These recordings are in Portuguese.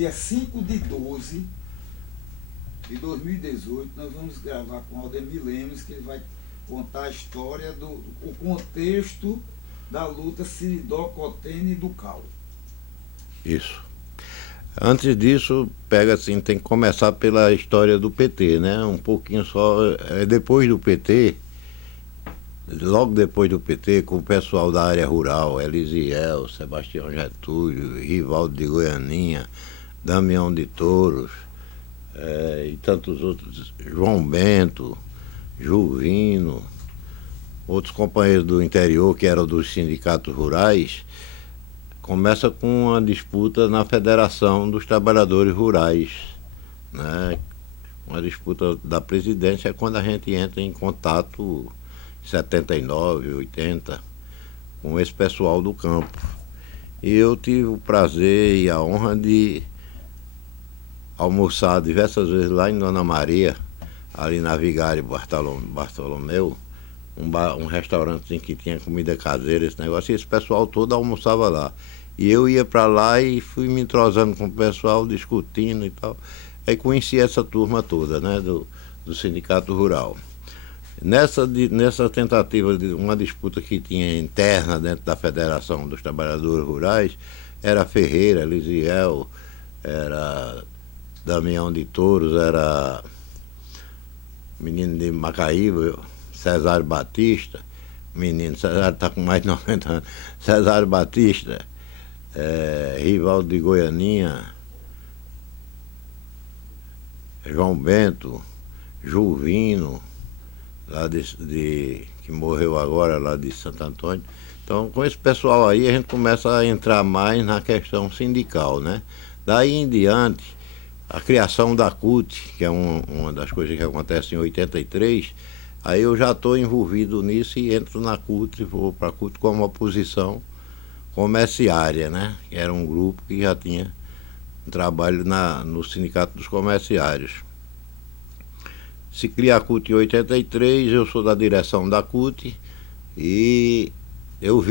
dia 5 de 12 de 2018, nós vamos gravar com Aldemir Lemos, que ele vai contar a história o contexto da luta Seridó-Cotene e do Cal. Isso. Antes disso, pega assim, tem que começar pela história do PT, né? Um pouquinho só. Depois do PT, logo depois do PT, com o pessoal da área rural, Elisiel, Sebastião Getúlio, Rivaldo de Goianinha, Damião de Touros, e tantos outros, João Bento, Juvino, outros companheiros do interior que eram dos sindicatos rurais, começa com uma disputa na Federação dos Trabalhadores Rurais, né? Uma disputa da presidência quando a gente entra em contato em 79, 80, com esse pessoal do campo. E eu tive o prazer e a honra de almoçar diversas vezes lá em Dona Maria, ali na Vigário Bartolomeu, um restaurante que tinha comida caseira, esse negócio, e esse pessoal todo almoçava lá. E eu ia para lá e fui me entrosando com o pessoal, discutindo e tal. Aí conheci essa turma toda, né, do Sindicato Rural. Nessa tentativa de uma disputa que tinha interna dentro da Federação dos Trabalhadores Rurais, era Ferreira, Lisiel, era Damião de Touros, era menino de Macaíba, Cesário Batista, menino, Cesário está com mais de 90 anos, Cesário Batista, Rivaldo de Goianinha, João Bento, Juvino, lá que morreu agora, lá de Santo Antônio. Então, com esse pessoal aí, a gente começa a entrar mais na questão sindical, né? Daí em diante, a criação da CUT, que é uma das coisas que acontece em 83, aí eu já estou envolvido nisso e entro na CUT, vou para a CUT como oposição comerciária, né? Que era um grupo que já tinha um trabalho no Sindicato dos Comerciários. Se cria a CUT em 83, eu sou da direção da CUT e eu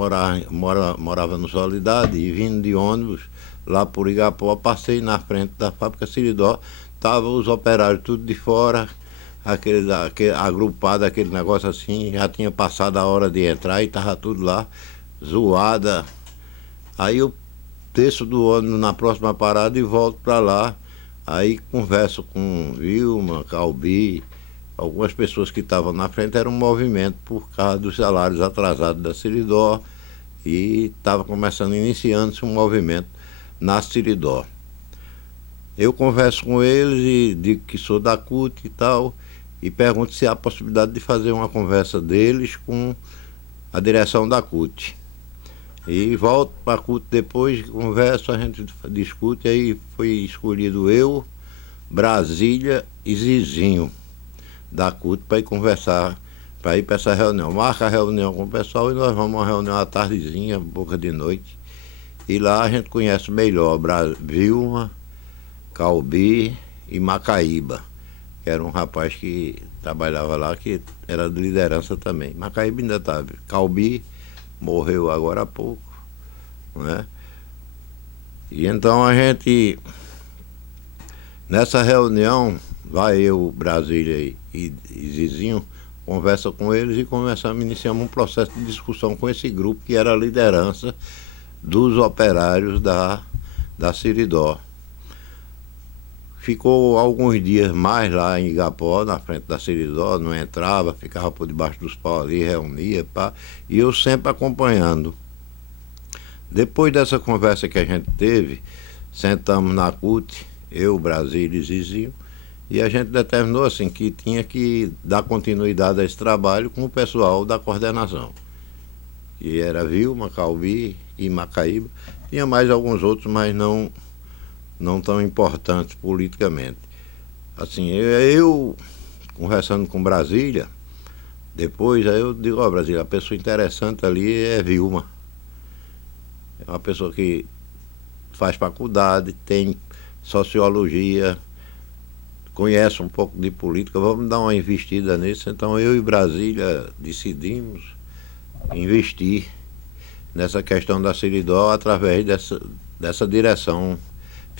morava no Solidade e vindo de ônibus lá por Igapó, passei na frente da fábrica Seridó, estavam os operários tudo de fora, aquele agrupado, aquele negócio assim, já tinha passado a hora de entrar e estava tudo lá, zoada. Aí eu desço do ônibus na próxima parada e volto para lá. Aí converso com Vilma, Calbi, algumas pessoas que estavam na frente, era um movimento por causa dos salários atrasados da Seridó e estava iniciando-se um movimento na Seridó. Eu converso com eles e digo que sou da CUT e tal, e pergunto se há possibilidade de fazer uma conversa deles com a direção da CUT. E volto para a CUT depois, converso, a gente discute, aí foi escolhido eu, Brasília e Zizinho da CUT para ir conversar, para ir para essa reunião. Marca a reunião com o pessoal e nós vamos a uma reunião à tardezinha, boca de noite. E lá a gente conhece melhor Vilma, Calbi e Macaíba, que era um rapaz que trabalhava lá, que era de liderança também. Macaíba ainda estava. Calbi morreu agora há pouco, né? E então a gente, nessa reunião, vai eu, Brasília e Zizinho, conversa com eles e iniciamos um processo de discussão com esse grupo que era a liderança dos operários da Seridó. Ficou alguns dias mais lá em Igapó, na frente da Seridó, não entrava, ficava por debaixo dos paus ali, reunia, pá, e eu sempre acompanhando. Depois dessa conversa que a gente teve, sentamos na CUT, eu, Brasília e Zizinho, e a gente determinou assim que tinha que dar continuidade a esse trabalho com o pessoal da coordenação. Que era Vilma, Calbi e Macaíba. Tinha mais alguns outros, mas não tão importantes politicamente. Assim, eu conversando com Brasília, depois aí eu digo, Brasília, a pessoa interessante ali é Vilma. É uma pessoa que faz faculdade, tem sociologia, conhece um pouco de política, vamos dar uma investida nisso. Então eu e Brasília decidimos investir nessa questão da Seridó através dessa direção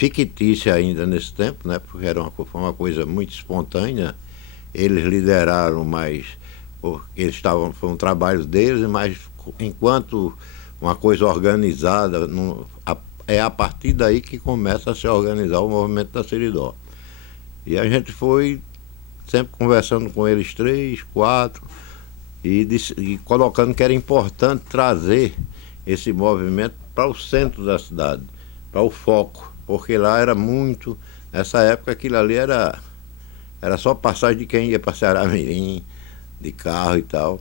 fictícia ainda nesse tempo, né? Porque foi uma coisa muito espontânea. Eles lideraram, mas porque foi um trabalho deles, mas enquanto uma coisa organizada, é a partir daí que começa a se organizar o movimento da Seridó. E a gente foi sempre conversando com eles 3, 4, e colocando que era importante trazer esse movimento para o centro da cidade, para o foco, porque lá era muito, nessa época aquilo ali era só passagem de quem ia para Ceará-Mirim, de carro e tal.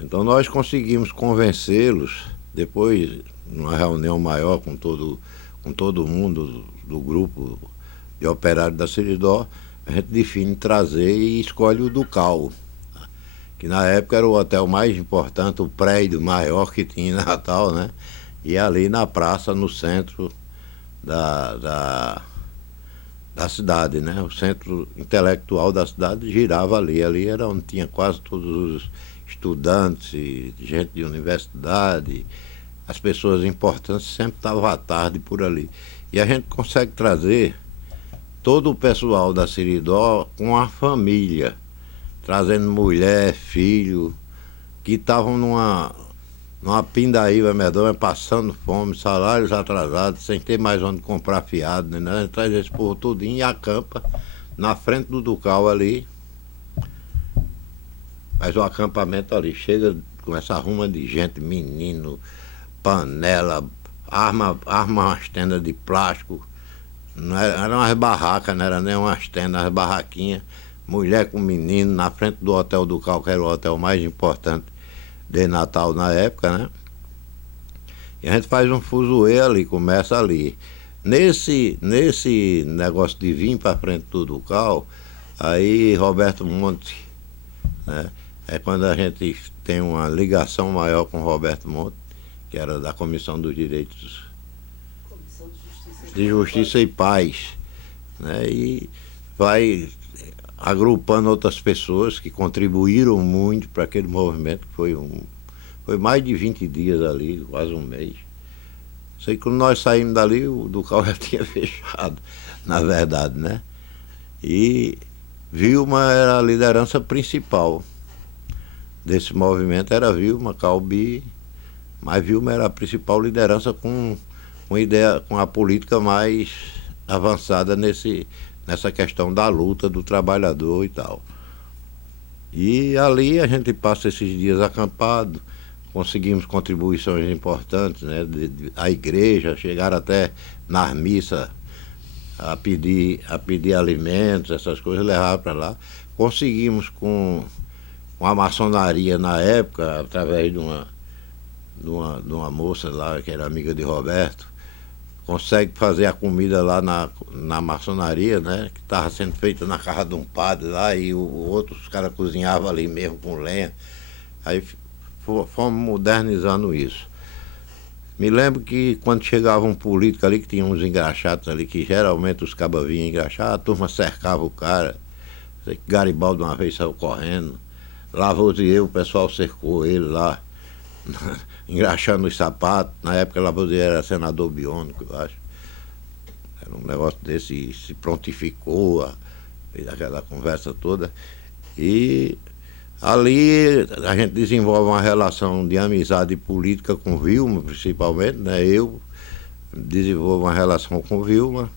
Então nós conseguimos convencê-los, depois, numa reunião maior com todo mundo do grupo de operários da Seridó, a gente define trazer e escolhe o Ducal, que na época era o hotel mais importante, o prédio maior que tinha em Natal, né? E ali na praça, no centro da cidade, né? O centro intelectual da cidade girava ali. Ali era onde tinha quase todos os estudantes, gente de universidade, as pessoas importantes sempre estavam à tarde por ali. E a gente consegue trazer todo o pessoal da Seridó com a família, trazendo mulher, filho, que estavam numa pindaíba medonha, passando fome, salários atrasados, sem ter mais onde comprar fiado, né? A gente traz esse povo tudinho e acampa na frente do Ducal ali, faz o acampamento ali, chega com essa ruma de gente, menino, panela, arma umas tendas de plástico, não era umas barracas, não era nem umas tendas, umas barraquinhas, mulher com menino na frente do Hotel Ducal, que era o hotel mais importante de Natal na época, né? E a gente faz um fuzuê ali, começa ali. Nesse negócio de vir para frente do Ducal, aí Roberto Monte, né? É quando a gente tem uma ligação maior com Roberto Monte, que era da Comissão dos Direitos de Justiça e Paz, né? E vai agrupando outras pessoas que contribuíram muito para aquele movimento, que foi mais de 20 dias ali, quase um mês. Sei que quando nós saímos dali, o Ducal já tinha fechado, na verdade, né? E Vilma era a liderança principal desse movimento, era Vilma Calbi, mas Vilma era a principal liderança com a política mais avançada nessa questão da luta do trabalhador e tal. E ali a gente passa esses dias acampado, conseguimos contribuições importantes, né? A igreja, chegaram até nas missas a pedir alimentos, essas coisas, levar para lá. Conseguimos com a maçonaria na época, através de uma moça lá que era amiga de Roberto, consegue fazer a comida lá na maçonaria, né? Que estava sendo feita na casa de um padre lá, e os caras cozinhavam ali mesmo com lenha. Aí fomos modernizando isso. Me lembro que quando chegava um político ali, que tinha uns engraxados ali, que geralmente os cabas vinham engraxar, a turma cercava o cara. Sei que Garibaldi uma vez saiu correndo, Lavoisier, o pessoal cercou ele lá, engraxando os sapatos. Na época Lavoisier era senador biônico, eu acho. Era um negócio desse, se prontificou, fez aquela conversa toda. E ali a gente desenvolve uma relação de amizade política com Vilma, principalmente, né? Eu desenvolvo uma relação com Vilma,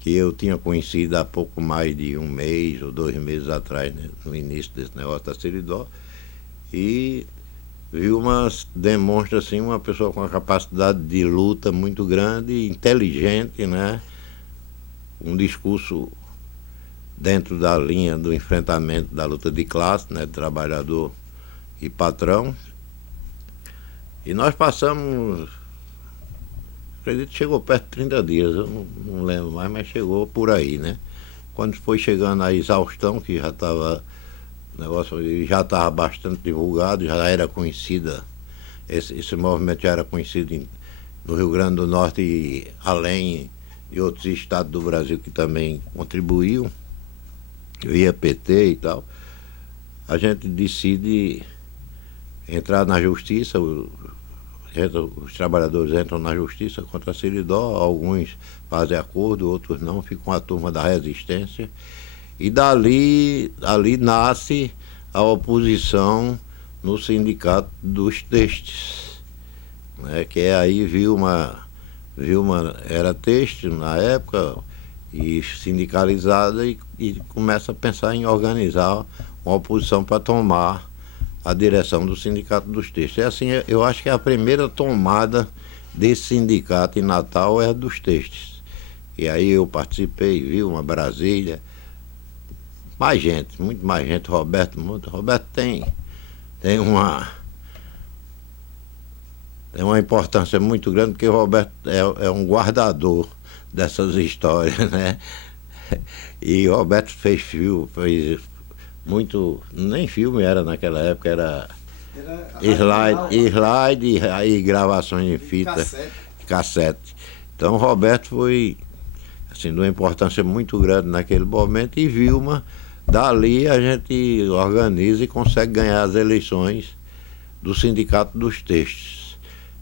que eu tinha conhecido há pouco mais de um mês ou 2 meses atrás, né? No início desse negócio da Seridó. E Vilma demonstra assim uma pessoa com uma capacidade de luta muito grande, inteligente, né? Um discurso dentro da linha do enfrentamento da luta de classe, né? Trabalhador e patrão. E nós passamos, acredito que chegou perto de 30 dias, eu não lembro mais, mas chegou por aí, né? Quando foi chegando a exaustão, que já estava, o negócio já estava bastante divulgado, já era conhecida, esse movimento já era conhecido no Rio Grande do Norte e além de outros estados do Brasil que também contribuíam, via PT e tal. A gente decide entrar na justiça, os trabalhadores entram na justiça contra a Seridó, alguns fazem acordo, outros não, ficam a turma da resistência. E ali nasce a oposição no Sindicato dos Têxteis, né? Que é aí Vilma era têxtil na época e sindicalizada e começa a pensar em organizar uma oposição para tomar a direção do Sindicato dos Têxteis. É assim, eu acho que a primeira tomada desse sindicato em Natal é a dos Têxteis. E aí eu participei, Vilma, Brasília, mais gente, muito mais gente, Roberto tem uma importância muito grande, porque o Roberto é um guardador dessas histórias, né? E o Roberto fez muito, nem filme era naquela época, era slide e gravações em fita, cassete. Então o Roberto foi assim, de uma importância muito grande naquele momento, e Vilma, dali a gente organiza e consegue ganhar as eleições do Sindicato dos Têxteis.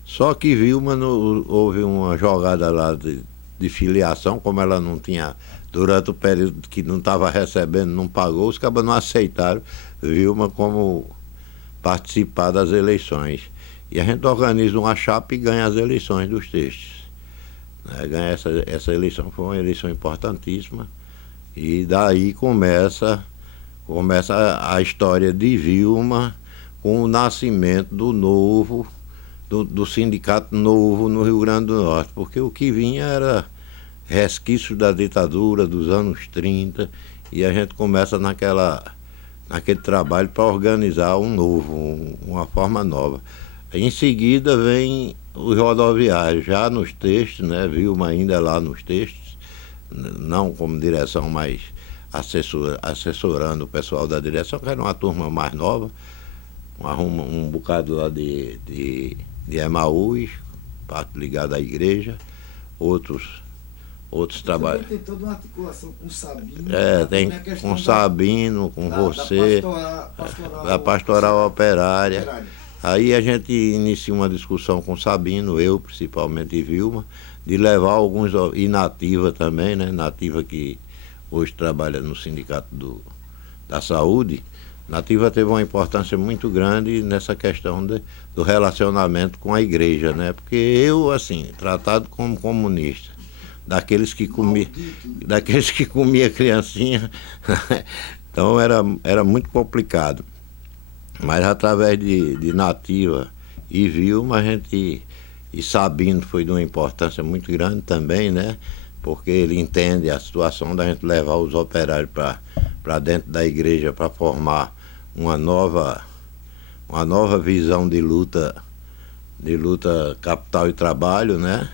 Só que Vilma, houve uma jogada lá de filiação, como ela não tinha, durante o período que não estava recebendo, não pagou, os cabas não aceitaram Vilma como participar das eleições. E a gente organiza uma chapa e ganha as eleições dos Têxteis. Ganhar essa eleição foi uma eleição importantíssima, e daí começa a história de Vilma com o nascimento do sindicato novo no Rio Grande do Norte, porque o que vinha era resquício da ditadura dos anos 30, e a gente começa naquele trabalho para organizar uma forma nova. Em seguida vem os rodoviários, já nos Têxteis, né? Vilma ainda lá nos Têxteis, não como direção, mas assessorando o pessoal da direção, que era uma turma mais nova, um bocado lá de Emaús, parte ligada à igreja, outros trabalhos. Tem toda uma articulação com Sabino. Tem com Sabino, com você, da pastoral operária. Aí a gente inicia uma discussão com Sabino, eu principalmente e Vilma, de levar alguns, e Nativa também, né? Nativa, que hoje trabalha no Sindicato da Saúde. Nativa teve uma importância muito grande nessa questão do relacionamento com a igreja, né? Porque eu, assim, tratado como comunista, daqueles que comia criancinha, então era muito complicado. Mas através de Nativa e Vilma, e Sabino foi de uma importância muito grande também, né? Porque ele entende a situação da gente levar os operários para dentro da igreja para formar uma nova visão de luta capital e trabalho, né?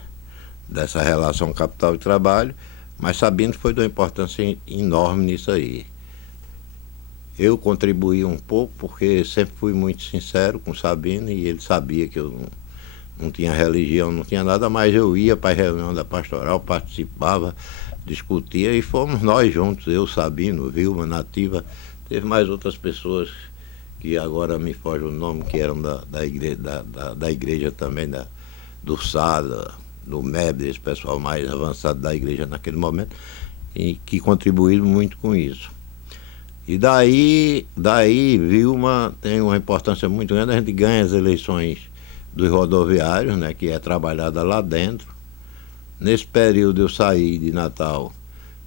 Dessa relação capital e trabalho. Mas Sabino foi de uma importância enorme nisso aí. Eu contribuí um pouco, porque sempre fui muito sincero com Sabino, e ele sabia que eu não tinha religião, não tinha nada, mas eu ia para a reunião da pastoral, participava, discutia, e fomos nós juntos, eu, Sabino, Vilma, Nativa, teve mais outras pessoas que agora me foge o nome, que eram da igreja também, do SADA, do MEB, esse pessoal mais avançado da igreja naquele momento, e que contribuíram muito com isso. E daí Vilma tem uma importância muito grande, a gente ganha as eleições dos rodoviários, né, que é trabalhada lá dentro. Nesse período eu saí de Natal,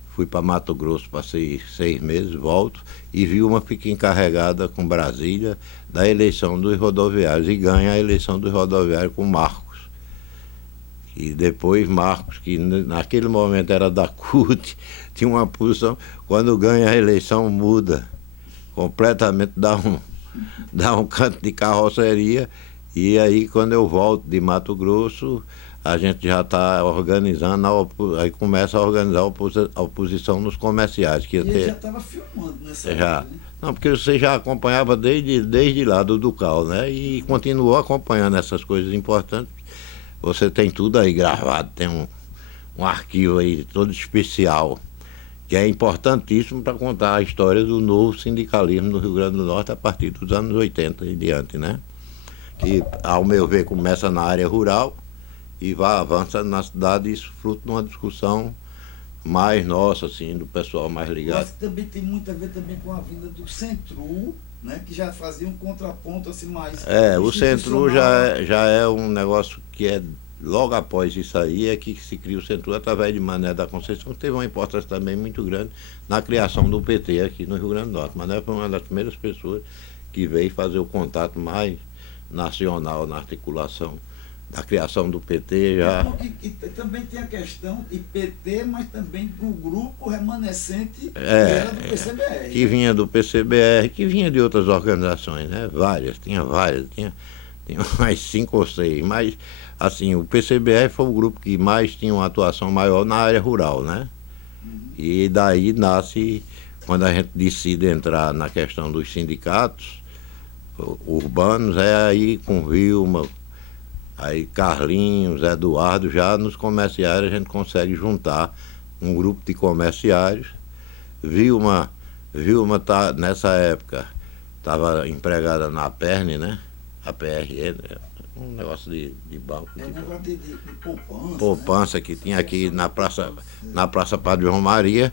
fui para Mato Grosso, passei 6 meses, volto, e Vilma fica encarregada com Brasília da eleição dos rodoviários, e ganha a eleição dos rodoviários com Marcos. E depois Marcos, que naquele momento era da CUT, tinha uma posição, quando ganha a eleição muda completamente, dá um canto de carroceria. E aí quando eu volto de Mato Grosso, a gente já está organizando, aí começa a organizar a oposição nos comerciais. Que ele já estava filmando nessa já, época, né? Não, porque você já acompanhava desde lá do Ducal, né? E continuou acompanhando essas coisas importantes. Você tem tudo aí gravado, tem um arquivo aí todo especial, que é importantíssimo para contar a história do novo sindicalismo no Rio Grande do Norte a partir dos anos 80 e diante, né? e, ao meu ver, começa na área rural e avança na cidade, isso fruto de uma discussão mais nossa, assim, do pessoal mais Eu ligado. acho que também tem muito a ver também com a vinda do Centru, né, que já fazia um contraponto assim mais O Centru institucional. já é um negócio que é logo após isso aí, é que se cria o Centru através de Mané da Conceição, que teve uma importância também muito grande na criação do PT aqui no Rio Grande do Norte. Mané foi uma das primeiras pessoas que veio fazer o contato mais nacional na articulação da criação do PT já. E também tem a questão de PT, mas também do grupo remanescente que É, era do PCBR. que vinha do PCBR, que vinha de outras organizações, né? Tinha mais 5 ou 6, mas assim, o PCBR foi o grupo que mais tinha uma atuação maior na área rural, né? E daí nasce, quando a gente decide entrar na questão dos sindicatos urbanos, é aí com Vilma, aí Carlinhos, Eduardo, já nos comerciários a gente consegue juntar um grupo de comerciários. Vilma nessa época estava empregada na PERN, né? A PRE, um negócio de banco. É um negócio de poupança. Poupança, né? Que tinha aqui na Praça Padre João Maria.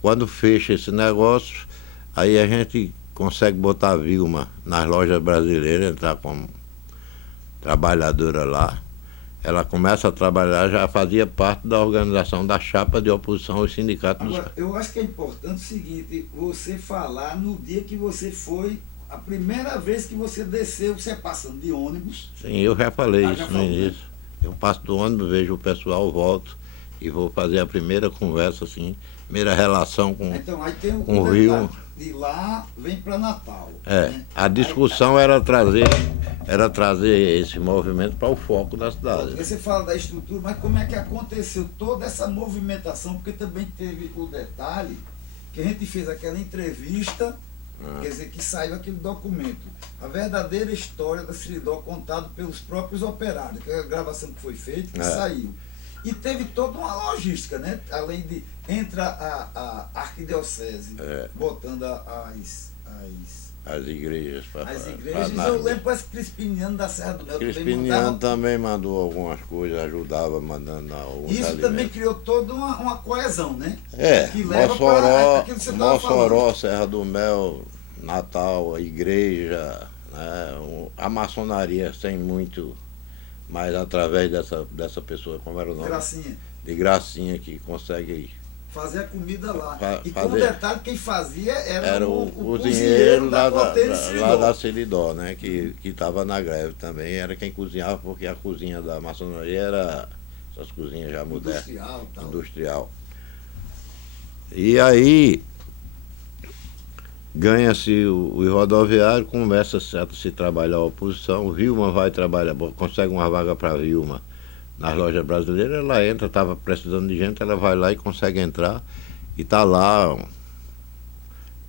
Quando fecha esse negócio, aí a gente consegue botar a Vilma nas lojas brasileiras, entrar como trabalhadora lá. Ela começa a trabalhar, já fazia parte da organização da chapa de oposição aos sindicatos. Agora, eu acho que é importante o seguinte, você falar no dia que você foi, a primeira vez que você desceu, você passando de ônibus. Sim, eu já falei já isso falou, no início. Eu passo do ônibus, vejo o pessoal, volto e vou fazer a primeira conversa, assim, primeira relação com, então, aí tem com o Rio. De lá vem para Natal. Né? A discussão era trazer esse movimento para o foco da cidade. Você fala da estrutura, mas como é que aconteceu toda essa movimentação? Porque também teve o detalhe que a gente fez aquela entrevista, quer dizer, que saiu aquele documento. A verdadeira história da Siridó contado pelos próprios operários, que é a gravação que foi feita, que saiu. E teve toda uma logística, né? Além de entra a arquidiocese, botando as igrejas. As igrejas, eu lembro que Crispiniano da Serra do Mel Crispiniano também mandou algumas coisas, ajudava mandando alguns Isso alimentos. também criou toda uma coesão, né? Que leva Mossoró, Serra do Mel, Natal, a igreja, né? A maçonaria tem muito, mas através dessa pessoa, como era o nome? Gracinha. De Gracinha, que consegue fazer a comida lá. E com fazer, o detalhe, quem fazia era o cozinheiro lá da Siridó, né? Que estava na greve também, era quem cozinhava, porque a cozinha da maçonaria era essas cozinhas já modernas. Industrial. E aí ganha-se o rodoviário, começa a se trabalhar a oposição, Vilma vai trabalhar, consegue uma vaga para Vilma nas lojas brasileiras, ela entra, estava precisando de gente, ela vai lá e consegue entrar e está lá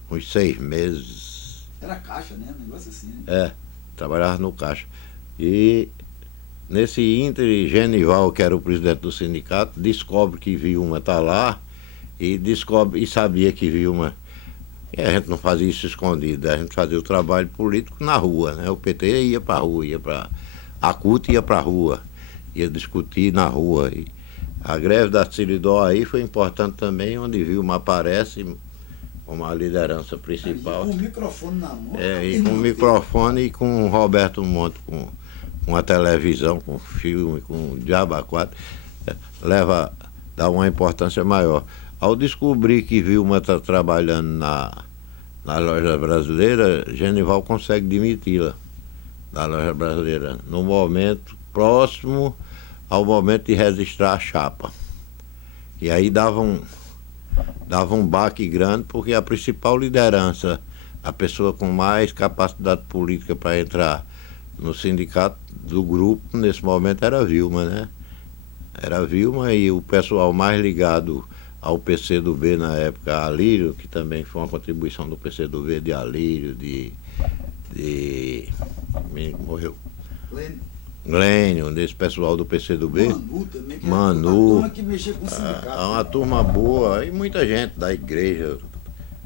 uns 6 meses. Era caixa, né? Um negócio assim, né? Trabalhava no caixa. E nesse ínter, Genival, que era o presidente do sindicato, descobre que Vilma está lá e sabia que Vilma. E a gente não fazia isso escondido, a gente fazia o trabalho político na rua, né? O PT ia para a rua, a CUT ia para a rua, ia discutir na rua. E a greve da Siridó aí foi importante também, onde Vilma aparece como a liderança principal. Com o microfone na mão. E com o microfone e com o Roberto Monte, com a televisão, com filme, com o Diabo 4, dá uma importância maior. Ao descobrir que Vilma está trabalhando na loja brasileira, Genival consegue demiti-la da loja brasileira, no momento próximo ao momento de registrar a chapa. E aí dava um baque grande, porque a principal liderança, a pessoa com mais capacidade política para entrar no sindicato do grupo, nesse momento era Vilma, né? Era Vilma e o pessoal mais ligado ao PCdoB na época, Alírio, que também foi uma contribuição do PCdoB, de Alírio, morreu. Glênio, desse pessoal do PCdoB. Manu também, que Manu, uma turma que mexia com o sindicato. Uma turma boa, e muita gente da igreja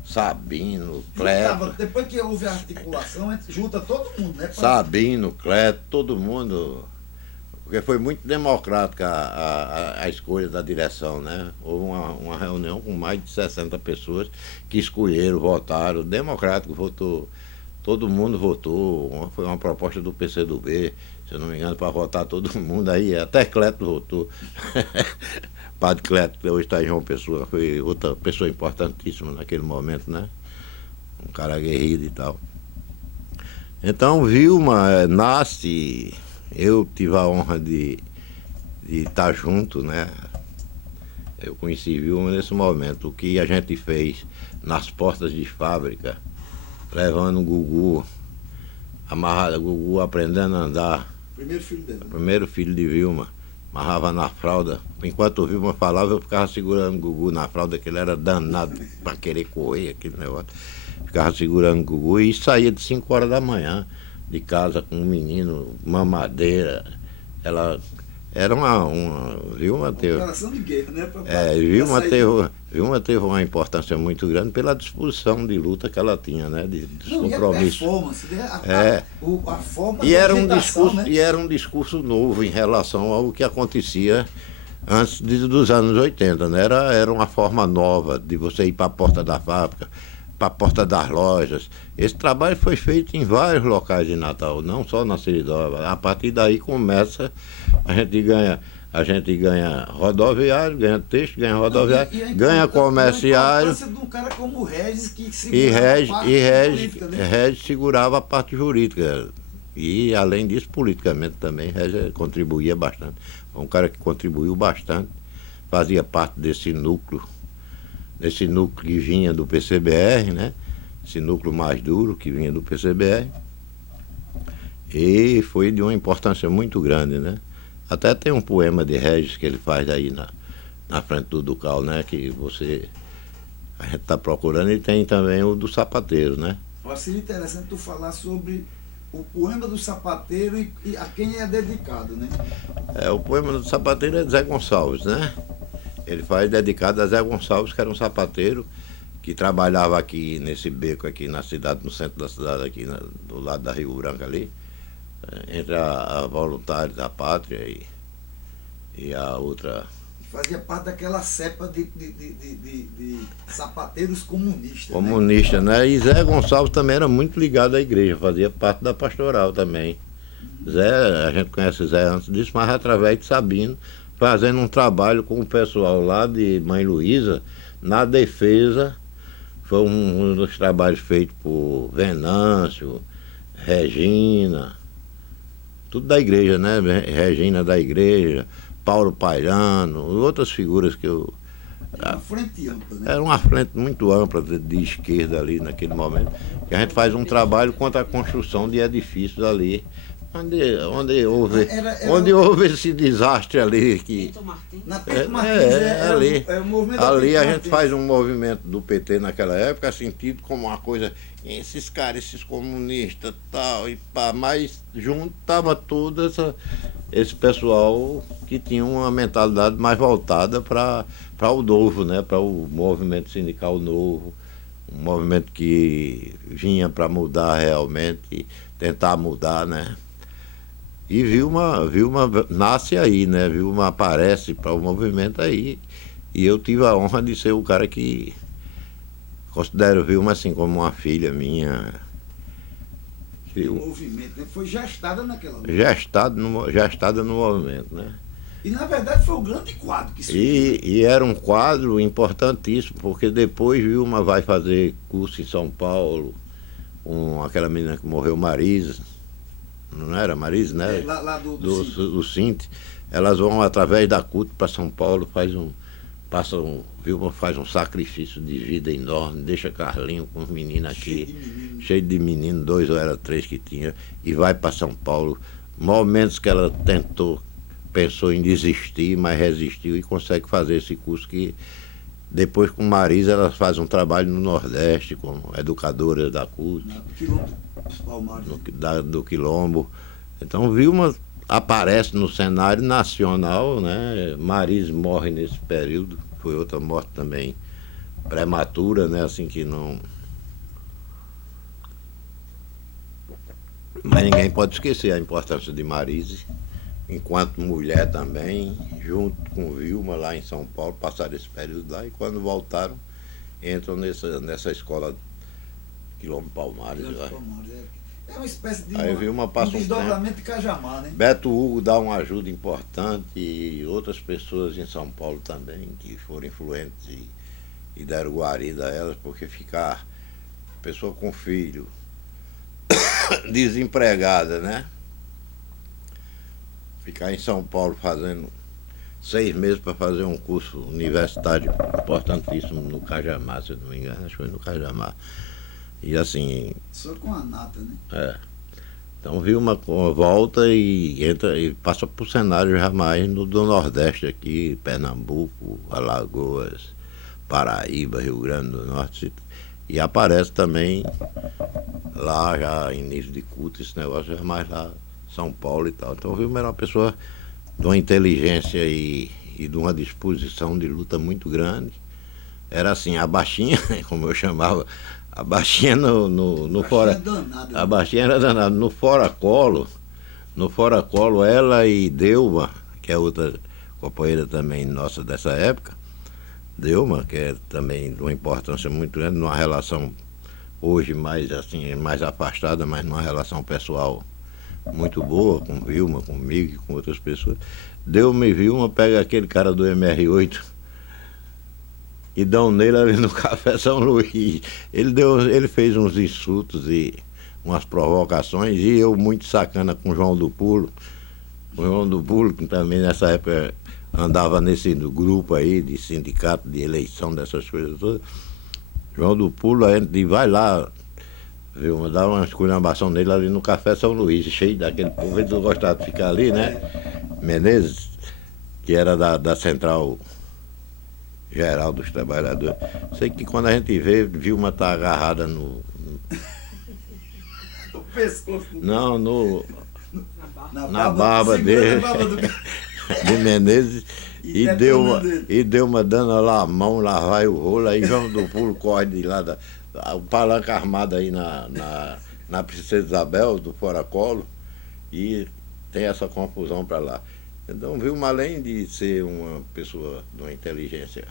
Sabino, Juntava, Cleto. depois que houve a articulação, junta todo mundo, né? Sabino, Cleto, todo mundo. Porque foi muito democrática a escolha da direção, né? Houve uma reunião com mais de 60 pessoas que escolheram, votaram, democrático, votou, todo mundo votou, foi uma proposta do PCdoB, se eu não me engano, para votar todo mundo, aí até Cleto votou. Padre Cleto, que hoje está em João Pessoa, foi outra pessoa importantíssima naquele momento, né? Um cara aguerrido e tal. Então, Vilma nasce, eu tive a honra de estar junto, né? Eu conheci Vilma nesse momento. O que a gente fez nas portas de fábrica, levando o Gugu, amarrado, Gugu aprendendo a andar. Primeiro filho dela. Primeiro filho de Vilma, amarrava na fralda. Enquanto o Vilma falava, eu ficava segurando o Gugu na fralda, que ele era danado para querer correr, aquele negócio. Ficava segurando o Gugu e saía de 5 horas da manhã de casa com um menino, mamadeira. Ela era uma Vilma teve. Declaração de guerra, né? Vilma teve uma importância muito grande pela disposição de luta que ela tinha, né? De compromisso. E a performance, né? A forma E da era agitação, né? E era um discurso novo em relação ao que acontecia antes dos anos 80, né? Era uma forma nova de você ir para a porta da fábrica, para a porta das lojas. Esse trabalho foi feito em vários locais de Natal, não só na Seridó. A partir daí começa, a gente ganha rodoviário, ganha texto, ganha rodoviário, ganha comerciário. A importância de um cara como o Regis, que Regis segurava a parte jurídica. E, além disso, politicamente também, Regis contribuía bastante. Foi um cara que contribuiu bastante, fazia parte desse núcleo que vinha do PCBR, né? Esse núcleo mais duro que vinha do PCBR. E foi de uma importância muito grande, né? Até tem um poema de Regis que ele faz aí na frente do Ducal, né? Que a gente está procurando, e tem também o do Sapateiro, né? Seria interessante tu falar sobre o poema do Sapateiro e a quem é dedicado, né? O poema do Sapateiro é de Zé Gonçalves, né? Ele faz dedicado a Zé Gonçalves, que era um sapateiro que trabalhava aqui nesse beco aqui na cidade, no centro da cidade, aqui do lado da Rio Branco ali, entre a Voluntária da Pátria e a outra. Fazia parte daquela cepa de sapateiros comunistas. Comunista, né? E Zé Gonçalves também era muito ligado à igreja, fazia parte da pastoral também. A gente conhece Zé antes disso, mas através de Sabino, fazendo um trabalho com o pessoal lá de Mãe Luísa, na defesa. Foi um dos trabalhos feitos por Venâncio, Regina, tudo da igreja, né? Regina da igreja, Paulo Pairano, outras figuras que eu... Era uma frente ampla, né? Era uma frente muito ampla de esquerda ali naquele momento, que a gente faz um trabalho contra a construção de edifícios ali, onde houve esse desastre ali. Na Pinto Martins, ali. O movimento ali a gente Martins. faz um movimento do PT naquela época, sentido como uma coisa, esses caras, esses comunistas tal, e pá, mas junto estava todo esse pessoal que tinha uma mentalidade mais voltada para o novo, né? Para o movimento sindical novo, um movimento que vinha para mudar realmente, tentar mudar, né? E Vilma nasce aí, né? Vilma aparece para o movimento aí. E eu tive a honra de ser o cara que considero Vilma assim como uma filha minha. O movimento, né? Foi gestada naquela luta. Gestada no movimento, né? E na verdade foi o grande quadro que surgiu. E era um quadro importantíssimo, porque depois Vilma vai fazer curso em São Paulo com aquela menina que morreu, Marisa. Não era Marisa, né? Lá do Cinti. Elas vão através da CUT para São Paulo, Vilma faz um sacrifício de vida enorme, deixa Carlinho com os meninos aqui, cheio de meninos, 2 ou era 3 que tinha, e vai para São Paulo. Momentos que ela pensou em desistir, mas resistiu e consegue fazer esse curso que depois com Marisa ela faz um trabalho no Nordeste como educadora da CUT. Do Quilombo. Então Vilma aparece no cenário nacional, né? Marisa morre nesse período, foi outra morte também prematura, né? Assim que não. Mas ninguém pode esquecer a importância de Marise, enquanto mulher também, junto com Vilma lá em São Paulo, passaram esse período lá e quando voltaram, entram nessa escola Quilombo Palmares. É uma espécie de Aí Vilma passa um desdobramento de Cajamar, né? Beto Hugo dá uma ajuda importante e outras pessoas em São Paulo também que foram influentes e deram guarida a elas, porque ficar pessoa com filho, desempregada, né? Ficar em São Paulo fazendo 6 meses para fazer um curso universitário importantíssimo no Cajamar, se eu não me engano, acho que foi no Cajamar. E assim. Só com a nata, né? Então Vilma volta e entra e passa para o cenário jamais do Nordeste aqui, Pernambuco, Alagoas, Paraíba, Rio Grande do Norte. E aparece também lá já início de culto, esse negócio já mais lá São Paulo e tal. Então Vilma era uma pessoa de uma inteligência e de uma disposição de luta muito grande. Era assim, a baixinha, como eu chamava, a baixinha no fora. Danada, a baixinha era danada. No fora-colo, ela e Delma, que é outra companheira também nossa dessa época, Delma, que é também de uma importância muito grande, numa relação hoje mais assim, mais afastada, mas numa relação pessoal muito boa, com Vilma, comigo e com outras pessoas. Delma e Vilma pega aquele cara do MR8 e dão nele ali no Café São Luís. Ele fez uns insultos e umas provocações, e eu muito sacana com o João do Pulo. O João do Pulo, que também nessa época andava nesse grupo aí de sindicato, de eleição, dessas coisas todas. João do Pulo, a gente vai lá, viu, dá uma esculhambação nele ali no Café São Luís, cheio daquele povo, ele não gostava de ficar ali, né? Menezes, que era da Central Geral dos Trabalhadores. Sei que quando a gente vê, Vilma tá agarrada no pescoço. Não, na barba dele, do... de Menezes, e deu uma dando lá a mão, lá vai o rolo, aí João do Pulo corre de lá, o palanque armado aí na Princesa Isabel, do Fora-Colo, e tem essa confusão para lá. Então Vilma, além de ser uma pessoa de uma inteligência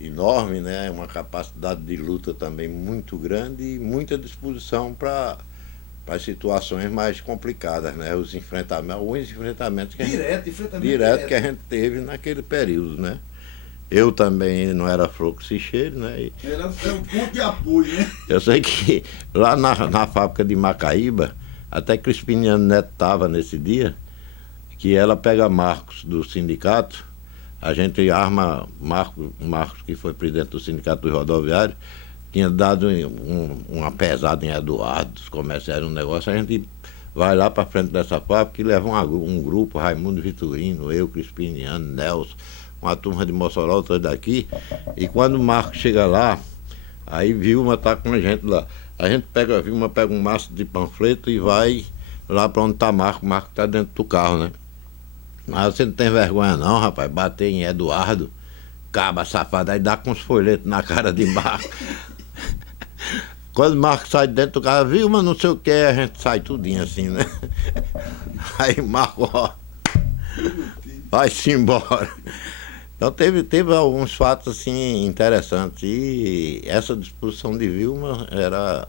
enorme, né, uma capacidade de luta também muito grande e muita disposição para as situações mais complicadas, né, alguns enfrentamentos que direto que a gente teve naquele período, né. Eu também não era flor que se cheire, né. Era um ponto de apoio, né. Eu sei que lá na fábrica de Macaíba, até Crispiniano Neto estava nesse dia, que ela pega Marcos do sindicato, a gente arma Marcos, que foi presidente do sindicato dos rodoviários, tinha dado uma pesada em Eduardo, dos comerciários, um negócio, a gente vai lá para frente dessa fábrica e leva um grupo, Raimundo Vitorino, eu, Crispiniano, Nelson, uma turma de Mossoró, outra daqui, e quando o Marcos chega lá, aí Vilma está com a gente lá. A gente Vilma pega um maço de panfleto e vai lá para onde está Marcos está dentro do carro, né? Mas você não tem vergonha não, rapaz, bater em Eduardo, caba safado, aí dá com os folhetos na cara de Marcos. Quando Marcos sai de dentro do carro, Vilma, não sei o que, a gente sai tudinho assim, né? Aí Marcos, ó, vai-se embora. Então teve alguns fatos assim interessantes, e essa disposição de Vilma era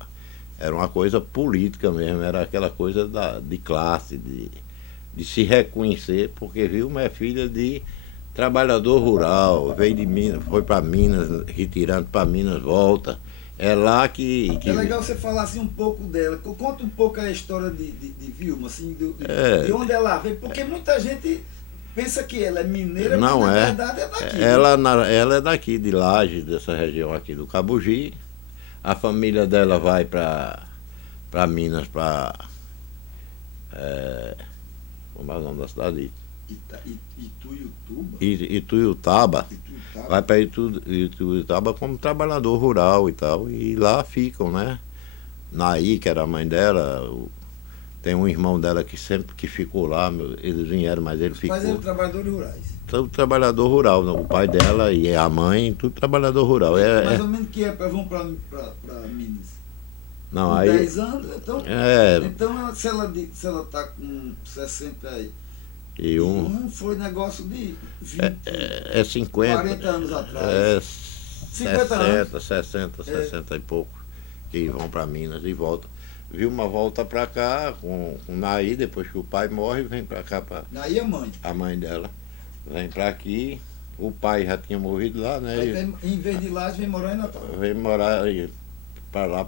uma coisa política mesmo, era aquela coisa de classe, de se reconhecer, porque Vilma é filha de trabalhador rural, veio de Minas, foi para Minas, retirando para Minas, volta. É lá que... É legal você falar assim um pouco dela. Conta um pouco a história de Vilma, assim, de onde ela veio, porque muita gente pensa que ela é mineira, não, mas na verdade é daqui. Ela é daqui, de Lages, dessa região aqui do Cabugi. A família dela vai para Minas, para... como é o nome da cidade? Ituiutaba. Vai para Ituiutaba como trabalhador rural e tal. E lá ficam, né? Naí, que era a mãe dela, Tem um irmão dela que sempre que ficou lá, eles vieram, mas ele ficou. Mas eram trabalhadores rurais. Todo trabalhador rural, né? O pai dela e a mãe, tudo trabalhador rural. Mais ou menos que época vão para Minas? Não, Com aí. 10 anos? Então, É, então se ela está com 61, e um. foi negócio de 20, É 50. 40 anos atrás. É 50 anos. 60 e pouco. Que vão para Minas e voltam. Viu uma volta para cá com Naí, depois que o pai morre, vem para cá, Daí a mãe. a mãe dela. Vem para aqui. O pai já tinha morrido lá, né? Aí, em vez de ir lá, vem morar em Natal. Vem morar para lá,